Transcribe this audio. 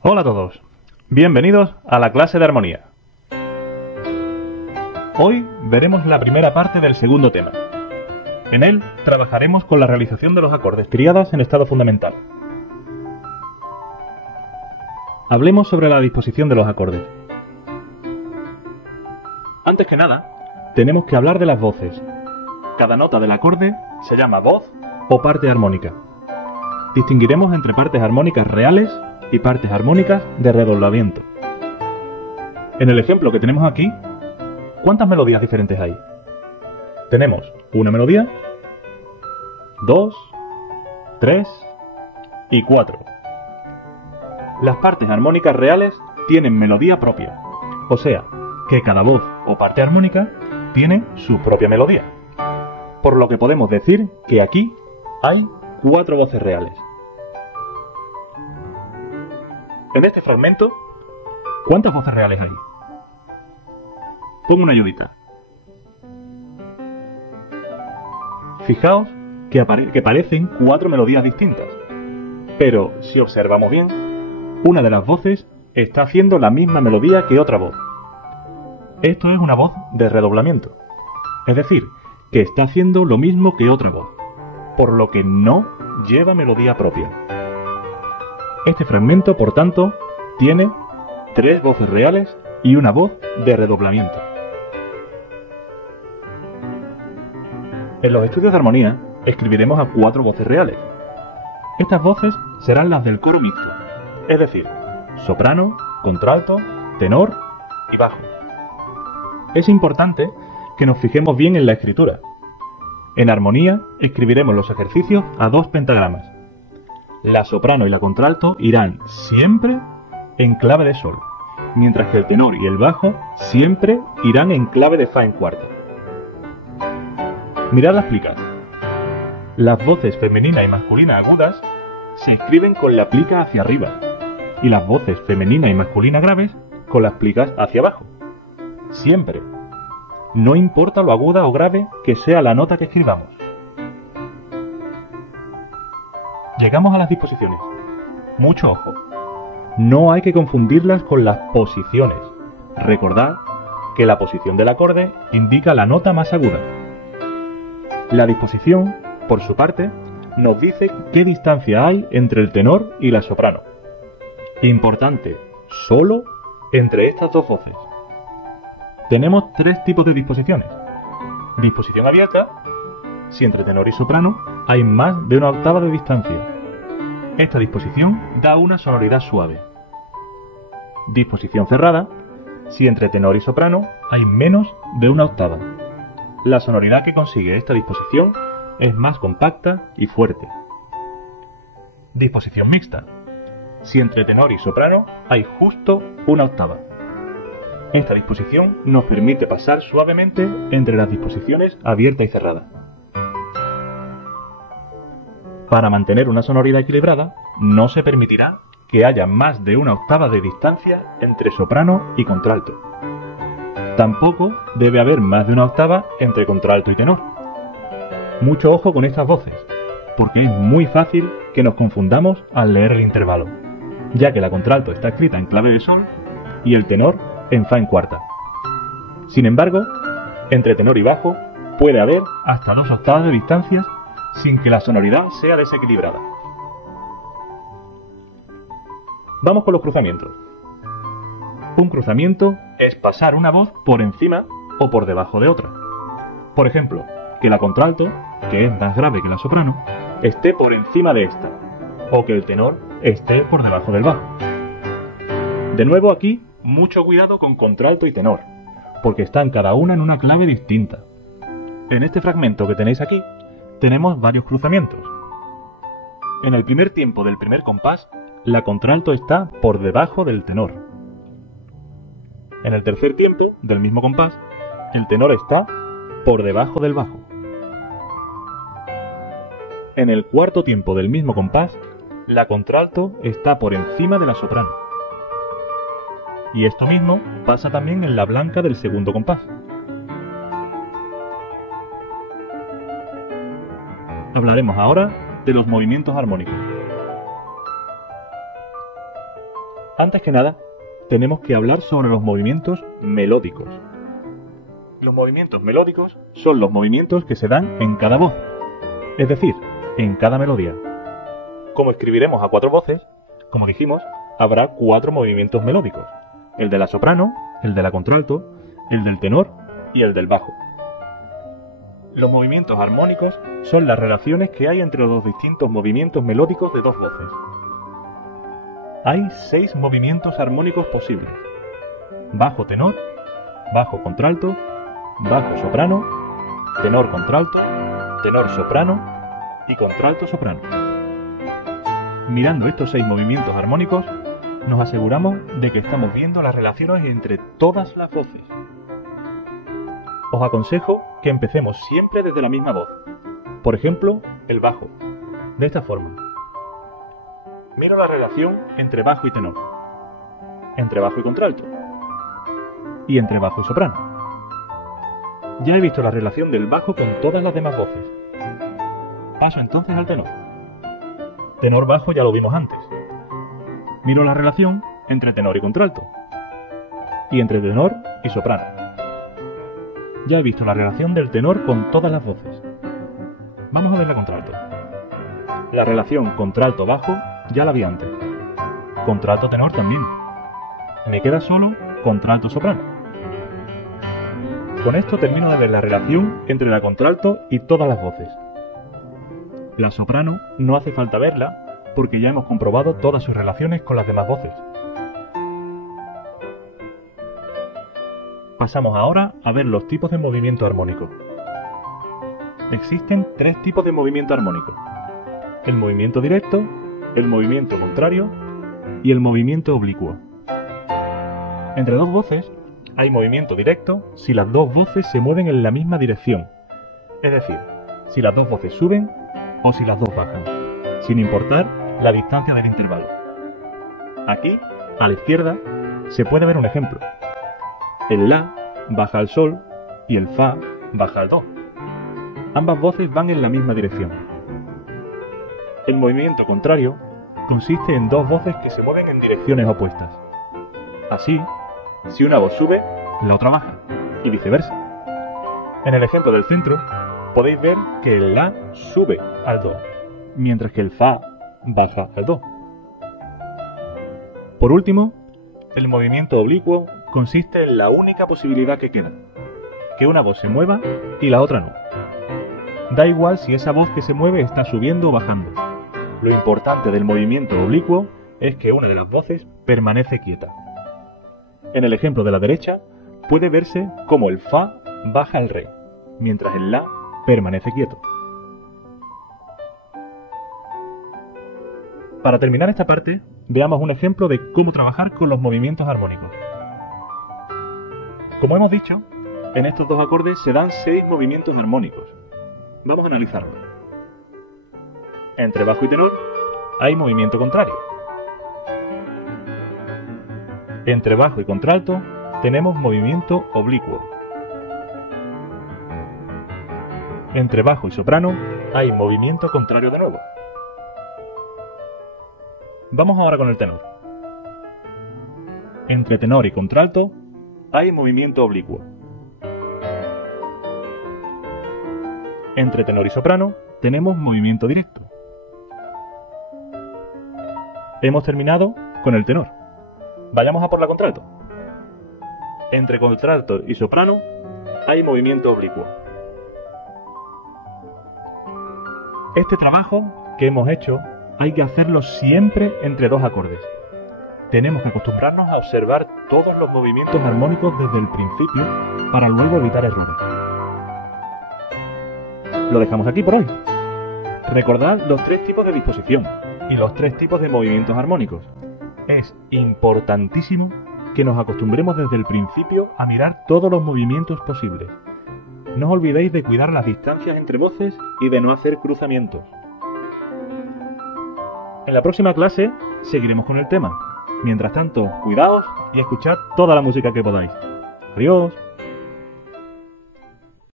Hola a todos, bienvenidos a la clase de armonía. Hoy veremos la primera parte del segundo tema. En él trabajaremos con la realización de los acordes triadas en estado fundamental. Hablemos sobre la disposición de los acordes. Antes que nada, tenemos que hablar de las voces. Cada nota del acorde se llama voz o parte armónica. Distinguiremos entre partes armónicas reales y partes armónicas de redoblamiento. En el ejemplo que tenemos aquí, ¿cuántas melodías diferentes hay? Tenemos una melodía, 2, 3 y 4. Las partes armónicas reales tienen melodía propia, o sea, que cada voz o parte armónica tiene su propia melodía. Por lo que podemos decir que aquí hay 4 voces reales. En este fragmento, ¿cuántas voces reales hay? Pongo una ayudita. Fijaos que parecen 4 melodías distintas, pero si observamos bien, una de las voces está haciendo la misma melodía que otra voz. Esto es una voz de redoblamiento, es decir, que está haciendo lo mismo que otra voz, por lo que no lleva melodía propia. Este fragmento, por tanto, tiene 3 voces reales y una voz de redoblamiento. En los estudios de armonía escribiremos a 4 voces reales. Estas voces serán las del coro mixto, es decir, soprano, contralto, tenor y bajo. Es importante que nos fijemos bien en la escritura. En armonía escribiremos los ejercicios a 2 pentagramas. La soprano y la contralto irán siempre en clave de sol, mientras que el tenor y el bajo siempre irán en clave de fa en cuarta. Mirad las plicas. Las voces femenina y masculina agudas se escriben con la plica hacia arriba y las voces femenina y masculina graves con las plicas hacia abajo. Siempre. No importa lo aguda o grave que sea la nota que escribamos. Llegamos a las disposiciones. Mucho ojo. No hay que confundirlas con las posiciones. Recordad que la posición del acorde indica la nota más aguda. La disposición, por su parte, nos dice qué distancia hay entre el tenor y la soprano. Importante, solo entre estas dos voces. Tenemos 3 tipos de disposiciones. Disposición abierta, si entre tenor y soprano hay más de una octava de distancia. Esta disposición da una sonoridad suave. Disposición cerrada, si entre tenor y soprano hay menos de una octava. La sonoridad que consigue esta disposición es más compacta y fuerte. Disposición mixta, si entre tenor y soprano hay justo una octava. Esta disposición nos permite pasar suavemente entre las disposiciones abierta y cerrada. Para mantener una sonoridad equilibrada, no se permitirá que haya más de una octava de distancia entre soprano y contralto. Tampoco debe haber más de una octava entre contralto y tenor. Mucho ojo con estas voces, porque es muy fácil que nos confundamos al leer el intervalo, ya que la contralto está escrita en clave de sol y el tenor en fa en cuarta. Sin embargo, entre tenor y bajo puede haber hasta 2 octavas de distancia sin que la sonoridad sea desequilibrada. Vamos con los cruzamientos. Un cruzamiento es pasar una voz por encima o por debajo de otra. Por ejemplo, que la contralto, que es más grave que la soprano, esté por encima de esta, o que el tenor esté por debajo del bajo. De nuevo aquí, mucho cuidado con contralto y tenor, porque están cada una en una clave distinta. En este fragmento que tenéis aquí, tenemos varios cruzamientos. En el primer tiempo del primer compás, la contralto está por debajo del tenor. En el tercer tiempo del mismo compás, el tenor está por debajo del bajo. En el cuarto tiempo del mismo compás, la contralto está por encima de la soprano. Y esto mismo pasa también en la blanca del segundo compás. Hablaremos ahora de los movimientos armónicos. Antes que nada, tenemos que hablar sobre los movimientos melódicos. Los movimientos melódicos son los movimientos que se dan en cada voz, es decir, en cada melodía. Como escribiremos a 4 voces, como dijimos, habrá 4 movimientos melódicos: el de la soprano, el de la contralto, el del tenor y el del bajo. Los movimientos armónicos son las relaciones que hay entre los distintos movimientos melódicos de 2 voces. Hay 6 movimientos armónicos posibles: bajo tenor, bajo contralto, bajo soprano, tenor contralto, tenor soprano y contralto soprano. Mirando estos 6 movimientos armónicos, nos aseguramos de que estamos viendo las relaciones entre todas las voces. Os aconsejo que empecemos siempre desde la misma voz. Por ejemplo, el bajo, de esta forma. Miro la relación entre bajo y tenor, entre bajo y contralto, y entre bajo y soprano. Ya he visto la relación del bajo con todas las demás voces. Paso entonces al tenor. Tenor bajo ya lo vimos antes. Miro la relación entre tenor y contralto, y entre tenor y soprano. Ya he visto la relación del tenor con todas las voces. Vamos a ver la contralto. La relación contralto-bajo ya la vi antes. Contralto-tenor también. Me queda solo contralto-soprano. Con esto termino de ver la relación entre la contralto y todas las voces. La soprano no hace falta verla porque ya hemos comprobado todas sus relaciones con las demás voces. Pasamos ahora a ver los tipos de movimiento armónico. Existen 3 tipos de movimiento armónico: el movimiento directo, el movimiento contrario y el movimiento oblicuo. Entre 2 voces hay movimiento directo si las 2 voces se mueven en la misma dirección, es decir, si las 2 voces suben o si las 2 bajan, sin importar la distancia del intervalo. Aquí, a la izquierda, se puede ver un ejemplo. El La baja al Sol y el Fa baja al Do. Ambas voces van en la misma dirección. El movimiento contrario consiste en 2 voces que se mueven en direcciones opuestas. Así, si una voz sube, la otra baja, y viceversa. En el ejemplo del centro, podéis ver que el La sube al Do, mientras que el Fa baja al Do. Por último, el movimiento oblicuo consiste en la única posibilidad que queda: que una voz se mueva y la otra no. Da igual si esa voz que se mueve está subiendo o bajando. Lo importante del movimiento oblicuo es que una de las voces permanece quieta. En el ejemplo de la derecha, puede verse como el Fa baja al Re, mientras el La permanece quieto. Para terminar esta parte, veamos un ejemplo de cómo trabajar con los movimientos armónicos. Como hemos dicho, en estos 2 acordes se dan 6 movimientos armónicos. Vamos a analizarlos. Entre bajo y tenor hay movimiento contrario. Entre bajo y contralto tenemos movimiento oblicuo. Entre bajo y soprano hay movimiento contrario de nuevo. Vamos ahora con el tenor. Entre tenor y contralto hay movimiento oblicuo. Entre tenor y soprano tenemos movimiento directo. Hemos terminado con el tenor. Vayamos a por la contralto. Entre contralto y soprano hay movimiento oblicuo. Este trabajo que hemos hecho hay que hacerlo siempre entre 2 acordes. Tenemos que acostumbrarnos a observar todos los movimientos armónicos desde el principio para luego evitar errores. Lo dejamos aquí por hoy. Recordad los 3 tipos de disposición y los 3 tipos de movimientos armónicos. Es importantísimo que nos acostumbremos desde el principio a mirar todos los movimientos posibles. No os olvidéis de cuidar las distancias entre voces y de no hacer cruzamientos. En la próxima clase seguiremos con el tema. Mientras tanto, cuidaos y escuchad toda la música que podáis. Adiós.